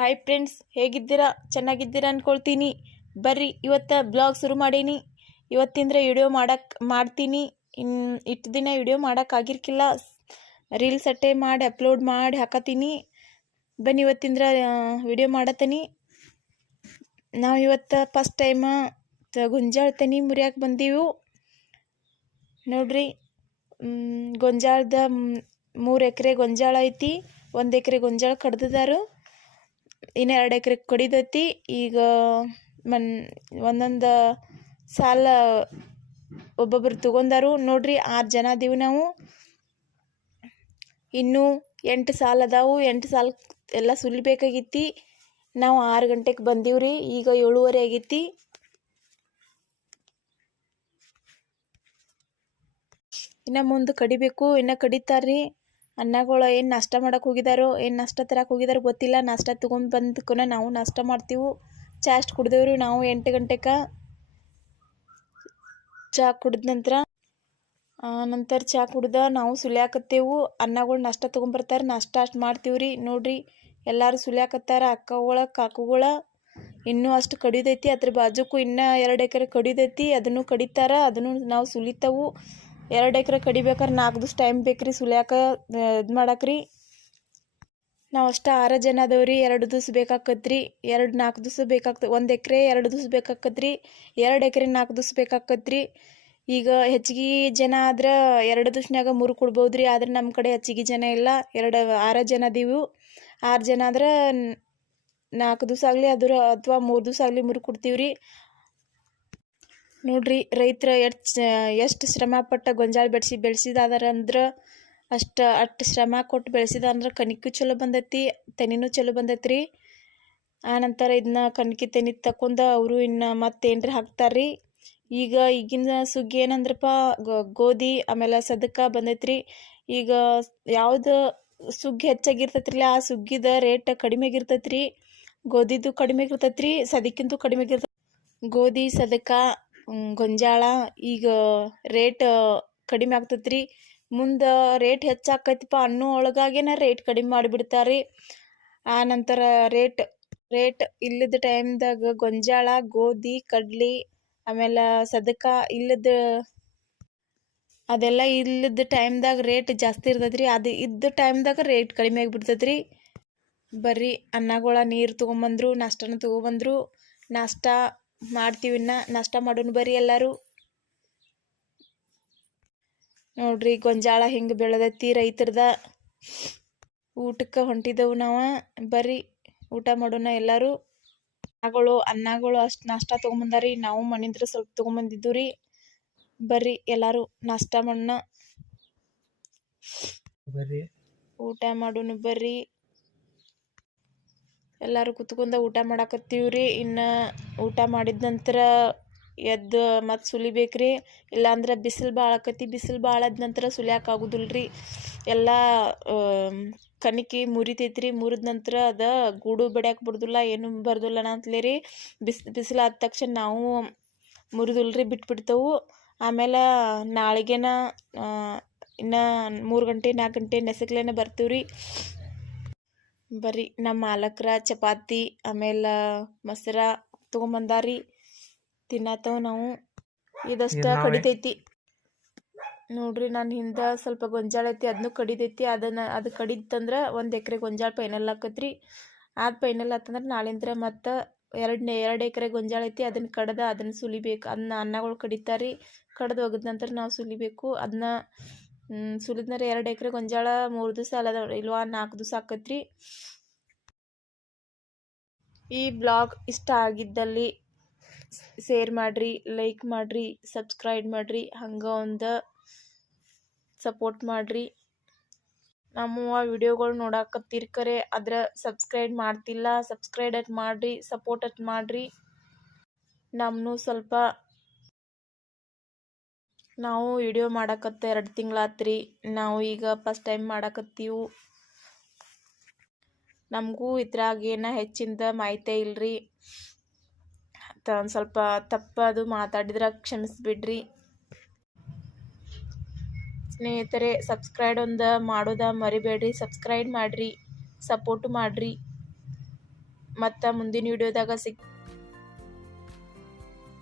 Hi friends ಹೇಗಿದ್ದೀರಾ? ಚೆನ್ನಾಗಿದ್ದೀರಾ ಅಂದ್ಕೊಳ್ತೀನಿ ಬರ್ರಿ, ಇವತ್ತು ಬ್ಲಾಗ್ ಶುರು ಮಾಡೀನಿ. ಇವತ್ತಿಂದ ವಿಡಿಯೋ ಮಾಡಕ್ಕೆ ಮಾಡ್ತೀನಿ. ಇನ್ನು ಇಷ್ಟು ದಿನ ವಿಡಿಯೋ ಮಾಡೋಕ್ಕಾಗಿರ್ಕಿಲ್ಲ ರೀಲ್ಸ್ ಅಟ್ಟೆ ಮಾಡಿ ಅಪ್ಲೋಡ್ ಮಾಡಿ ಹಾಕತ್ತೀನಿ ಬನ್ನಿ, ಇವತ್ತಿಂದ್ರ ವಿಡಿಯೋ ಮಾಡತ್ತೀನಿ ನಾವು ಇವತ್ತು ಫಸ್ಟ್ ಟೈಮ ಗೊಂಜಾಳ ತನಿ ಮುರಿಯಾಕೆ ಬಂದೀವು. ನೋಡ್ರಿ ಗೊಂಜಾಳದ ಮೂರು ಎಕರೆ ಗೊಂಜಾಳ ಐತಿ. ಒಂದು ಎಕರೆ ಗೊಂಜಾಳ ಕಡ್ದಿದಾರು. ಇನ್ನು ಎರಡು ಎಕರೆ ಕಡಿದೈತಿ. ಈಗ ಮನ್ ಒಂದೊಂದು ಸಾಲ ಒಬ್ಬೊಬ್ರು ತಗೊಂಡಾರು. ನೋಡ್ರಿ ಆರು ಜನ ಅದೀವಿ ನಾವು. ಇನ್ನೂ ಎಂಟು ಸಾಲ ಅದಾವು. ಎಂಟು ಸಾಲ ಎಲ್ಲ ಸುಲಿಬೇಕಾಗಿತ್ತು. ನಾವು ಆರು ಗಂಟೆಗೆ ಬಂದೀವ್ರಿ. ಈಗ ಏಳುವರೆ ಆಗೈತಿ ಇನ್ನು ಮುಂದೆ ಕಡಿಬೇಕು. ಇನ್ನು ಕಡಿತಾರ್ರಿ. ಅನ್ನಗಳು ಏನು ನಾಷ್ಟ ಮಾಡೋಕೆ ಹೋಗಿದಾರೋ, ಏನು ನಾಷ್ಟ ತರಕ್ಕೆ ಹೋಗಿದಾರೋ ಗೊತ್ತಿಲ್ಲ. ನಾಷ್ಟ ತೊಗೊಂಡು ಬಂದಕ್ಕೂ ನಾವು ನಾಷ್ಟ ಮಾಡ್ತೀವಿ. ಚಾ ಅಷ್ಟು ಕುಡ್ದೇವ್ರಿ ನಾವು ಎಂಟು ಗಂಟೆಗೆ ಚಾ ಕುಡಿದ ನಂತರ ನಂತರ ಚಾ ಕುಡ್ದ ನಾವು ಸುಲಿಯಾಕತ್ತೇವು. ಅನ್ನಗಳು ನಾಷ್ಟ ತೊಗೊಂಬರ್ತಾರೆ ನಾಷ್ಟ ಅಷ್ಟು ಮಾಡ್ತೀವ್ರಿ. ನೋಡ್ರಿ, ಎಲ್ಲರೂ ಸುಲಿಯಾಕತ್ತಾರ. ಅಕ್ಕಗಳ, ಕಾಕುಗಳ, ಇನ್ನೂ ಅಷ್ಟು ಕಡಿದೈತಿ. ಅದ್ರ ಬಾಜುಕ್ಕೂ ಇನ್ನೂ ಎರಡು ಎಕರೆ ಕಡಿದೈತಿ. ಅದನ್ನು ಕಡಿತಾರ. ಅದನ್ನು ನಾವು ಸುಲಿತಾವು. ಎರಡು ಎಕರೆ ಕಡಿಬೇಕಾದ್ರೆ ನಾಲ್ಕು ದಿವ್ಸ ಟೈಮ್ ಬೇಕ್ರಿ ಸುಲಿಯಾಕ ಇದು ಮಾಡಾಕ್ರಿ. ನಾವು ಅಷ್ಟು ಆರು ಜನ ಅದಾವ್ರಿ ಎರಡು ದಿವ್ಸ ಬೇಕಾಕತ್ರಿ, ಎರಡು ನಾಲ್ಕು ದಿವ್ಸ ಬೇಕಾಗ್ತದೆ ಒಂದು ಎಕರೆ ಎರಡು ದಿವ್ಸ ಬೇಕಾಕತ್ರಿ, ಎರಡು ಎಕರೆ ನಾಲ್ಕು ದಿವ್ಸ ಬೇಕಾಕತ್ರಿ. ಈಗ ಹೆಚ್ಚಿಗೆ ಜನ ಆದ್ರೆ ಎರಡು ದಿವ್ಸನಾಗ ಮೂರು ಕೊಡ್ಬೋದ್ರಿ, ಆದ್ರೆ ನಮ್ಮ ಕಡೆ ಹೆಚ್ಚಿಗೆ ಜನ ಇಲ್ಲ, ಎರಡು ಆರು ಜನ ಅದೀವು. ಆರು ಜನ ಆದ್ರೆ ನಾಲ್ಕು ದಿವ್ಸ ಆಗಲಿ, ಅದ್ರ ಅಥವಾ ಮೂರು ದಿವ್ಸ ಆಗಲಿ ಮುರು ಕೊಡ್ತೀವ್ರಿ. ನೋಡ್ರಿ, ರೈತರ ಎಷ್ಟು ಎಷ್ಟು ಶ್ರಮಪಟ್ಟ ಗೊಂಜಾಳ ಬೆಳೆಸಿ ಬೆಳೆಸಿದಾರ ಅಂದ್ರೆ ಅಷ್ಟು ಅಷ್ಟು ಶ್ರಮ ಕೊಟ್ಟು ಬೆಳೆಸಿದ ಅಂದ್ರೆ ಕಣಿಕು ಚಲೋ ಬಂದೈತಿ, ತೆನಿನೂ ಚಲೋ ಬಂದೈತ್ರಿ. ಆ ನಂತರ ಇದನ್ನ ಕಣ್ಕಿ ತೆನಿ ತಕೊಂಡ ಅವರು ಇನ್ನು ಮತ್ತೇನ್ರಿ ಹಾಕ್ತಾರ್ರಿ. ಈಗ ಈಗಿನ ಸುಗ್ಗಿ ಏನಂದ್ರಪ್ಪ ಗೋಧಿ ಆಮೇಲೆ ಸದಕ ಬಂದೈತ್ರಿ. ಈಗ ಯಾವ್ದು ಸುಗ್ಗಿ ಹೆಚ್ಚಾಗಿರ್ತೈತ್ರಿ ಆ ಸುಗ್ಗಿದ ರೇಟ್ ಕಡಿಮೆ ಆಗಿರ್ತೈತ್ರಿ ಗೋಧಿದು ಕಡಿಮೆ ಇರ್ತೈತ್ರಿ ಸದಕ್ಕಿಂತೂ ಕಡಿಮೆ ಇರ್ತೈತಿ ಗೋಧಿ, ಸದಕ ಗೊಂಜಾಳ ಈಗ ರೇಟ್ ಕಡಿಮೆ ಆಗ್ತೈತ್ರಿ. ಮುಂದೆ ರೇಟ್ ಹೆಚ್ಚಾಕೈತಿಪ್ಪ ಅನ್ನೋ ಒಳಗಾಗೇನ ರೇಟ್ ಕಡಿಮೆ ಮಾಡಿಬಿಡ್ತಾರೆ ಆ ನಂತರ ರೇಟ್ ರೇಟ್ ಇಲ್ಲದ ಟೈಮ್ದಾಗ ಗೊಂಜಾಳ, ಗೋಧಿ, ಕಡ್ಲಿ, ಆಮೇಲೆ ಸದಕ ಇಲ್ಲದ, ಅದೆಲ್ಲ ಇಲ್ಲದ ಟೈಮ್ದಾಗ ರೇಟ್ ಜಾಸ್ತಿ ಇರ್ತೈತ್ರಿ. ಅದು ಇದ್ದ ಟೈಮ್ದಾಗ ರೇಟ್ ಕಡಿಮೆ ಆಗಿಬಿಡ್ತೈತ್ರಿ. ಬರ್ರಿ ಅನ್ನಗಳ ನೀರು ತೊಗೊಂಬಂದ್ರು, ನಾಷ್ಟನ ತೊಗೊಬಂದ್ರು, ನಾಷ್ಟ ಮಾಡ್ತೀವಿ ಇನ್ನ. ನಾಷ್ಟ ಮಾಡೋಣ ಬರ್ರಿ ಎಲ್ಲರೂ. ನೋಡ್ರಿ ಗೊಂಜಾಳ ಹಿಂಗೆ ಬೆಳೆದೈತಿ ರೈತರದ. ಊಟಕ್ಕೆ ಹೊಂಟಿದ್ದೆವು ನಾವು. ಬರ್ರಿ ಊಟ ಮಾಡೋಣ ಎಲ್ಲರೂ. ಅನ್ನಗಳು ಅನ್ನಗಳು ಅಷ್ಟು ನಾಷ್ಟ ತೊಗೊಂಬಂದಾರಿ. ನಾವು ಮನಿಂದ್ರ ಸ್ವಲ್ಪ ತೊಗೊಂಬಂದಿದ್ದು ರೀ ಬರ್ರಿ ಎಲ್ಲರೂ ನಾಷ್ಟ ಮಾಡೋಣ. ಊಟ ಮಾಡೋಣ ಬರ್ರಿ. ಎಲ್ಲರೂ ಕುತ್ಕೊಂಡ ಊಟ ಮಾಡಾಕತ್ತೀವ್ರಿ. ಇನ್ನು ಊಟ ಮಾಡಿದ ನಂತರ ಎದ್ದು ಮತ್ತು ಸುಲಿಬೇಕು ರೀ ಇಲ್ಲಾಂದ್ರೆ ಬಿಸಿಲು ಭಾಳ ಆಕತಿ. ಬಿಸಿಲು ಭಾಳ ಆದ ನಂತರ ಸುಲಿಯಾಕ ರೀ ಎಲ್ಲ ಕಣಿಕಿ ಮುರಿತೈತ್ರಿ. ಮುರಿದ ನಂತರ ಅದು ಗೂಡು ಬಡಿಯಾಕ ಬಿಡ್ದಿಲ್ಲ, ಏನು ಬರ್ದಿಲ್ಲ ಅಂತಲೇ ರೀ ಬಿಸ್, ಬಿಸಿಲು ಆದ ತಕ್ಷಣ ನಾವು ಮುರಿದಿಲ್ರಿ, ಬಿಟ್ಬಿಡ್ತೇವೆ. ಆಮೇಲೆ ನಾಳೆಗೇನ ಇನ್ನು ಮೂರು ಗಂಟೆ ನಾಲ್ಕು ಗಂಟೆ ನೆಸಕ್ಲೇನ ಬರ್ತೀವ್ರಿ. ಬರ್ರಿ ನಮ್ಮ ಮಾಲಕ್ರ ಚಪಾತಿ ಆಮೇಲೆ ಮೊಸರ ತಗೊಂಬಂದಾರಿ ತಿನ್ನತ್ತವ ನಾವು. ಇದಷ್ಟ ಇದ್ ಕಡಿತೈತಿ. ನೋಡ್ರಿ ನಾನು ಹಿಂದೆ ಸ್ವಲ್ಪ ಗೊಂಜಾಳ ಐತಿ ಅದನ್ನು ಕಡಿದೈತಿ ಅದನ್ನ ಅದು ಕಡಿತಂದ್ರೆ ಒಂದು ಎಕರೆ ಗೊಂಜಾಳ ಪೈನಲ್ ಆಕತ್ರಿ. ಅದು ಪೈನಲ್ ಆತಂದ್ರೆ ನಾಳಿಂದ್ರ ಮತ್ತು ಎರಡನೇ ಎರಡು ಎಕರೆ ಗೊಂಜಾಳ ಐತಿ ಅದನ್ನ ಕಡ್ದು ಅದನ್ನು ಸುಲಿಬೇಕು. ಅದನ್ನ ಅನ್ನಗಳು ಕಡಿತಾರಿ ಕಡ್ದು ಒಗದ ನಂತರ ನಾವು ಸುಲಿಬೇಕು. ಅದನ್ನ ಸುಲಿದ್ಮೇಲೆ ಎರಡು ಎಕರೆ ಗೊಂಜಾಳ ಮೂರು ದಿವಸ ಅಲ್ಲದ ಇಲ್ವಾ, ನಾಲ್ಕು ದಿವಸ ಆಕತ್ರಿ. ಈ ಬ್ಲಾಗ್ ಇಷ್ಟ ಆಗಿದ್ದಲ್ಲಿ ಶೇರ್ ಮಾಡಿರಿ, ಲೈಕ್ ಮಾಡಿರಿ, ಸಬ್ಸ್ಕ್ರೈಬ್ ಮಾಡಿರಿ, ಹಂಗೆ ಒಂದು ಸಪೋರ್ಟ್ ಮಾಡಿರಿ. ನಮ್ಮ ವಿಡಿಯೋಗಳು ನೋಡಾಕತ್ತೀರಿ ಕರೆ, ಅದ್ರ ಸಬ್ಸ್ಕ್ರೈಬ್ ಮಾಡ್ತಿಲ್ಲ, ಸಬ್ಸ್ಕ್ರೈಬ್ ಅಟ್ ಮಾಡಿರಿ, ಸಪೋರ್ಟ್ ಅಟ್ ಮಾಡಿರಿ. ನಮ್ಮನ್ನು ಸ್ವಲ್ಪ ನಾವು ವಿಡಿಯೋ ಮಾಡಕತ್ತ ಎರಡು ತಿಂಗಳಾತ್ರಿ. ನಾವು ಈಗ ಫಸ್ಟ್ ಟೈಮ್ ಮಾಡಕತ್ತೀವು. ನಮಗೂ ಇದ್ರಾಗ ಏನ ಹೆಚ್ಚಿಂದ ಮಾಹಿತಿ ಇಲ್ರಿ. ತ ಒಂದು ಸ್ವಲ್ಪ ತಪ್ಪದು ಮಾತಾಡಿದ್ರೆ ಕ್ಷಮಿಸ್ಬಿಡ್ರಿ. ಸ್ನೇಹಿತರೆ ಸಬ್ಸ್ಕ್ರೈಬ್ ಒಂದು ಮಾಡೋದ ಮರಿಬೇಡ್ರಿ. ಸಬ್ಸ್ಕ್ರೈಬ್ ಮಾಡಿರಿ ಸಪೋರ್ಟ್ ಮಾಡಿರಿ. ಮತ್ತು ಮುಂದಿನ ವಿಡಿಯೋದಾಗ ಸಿಗ್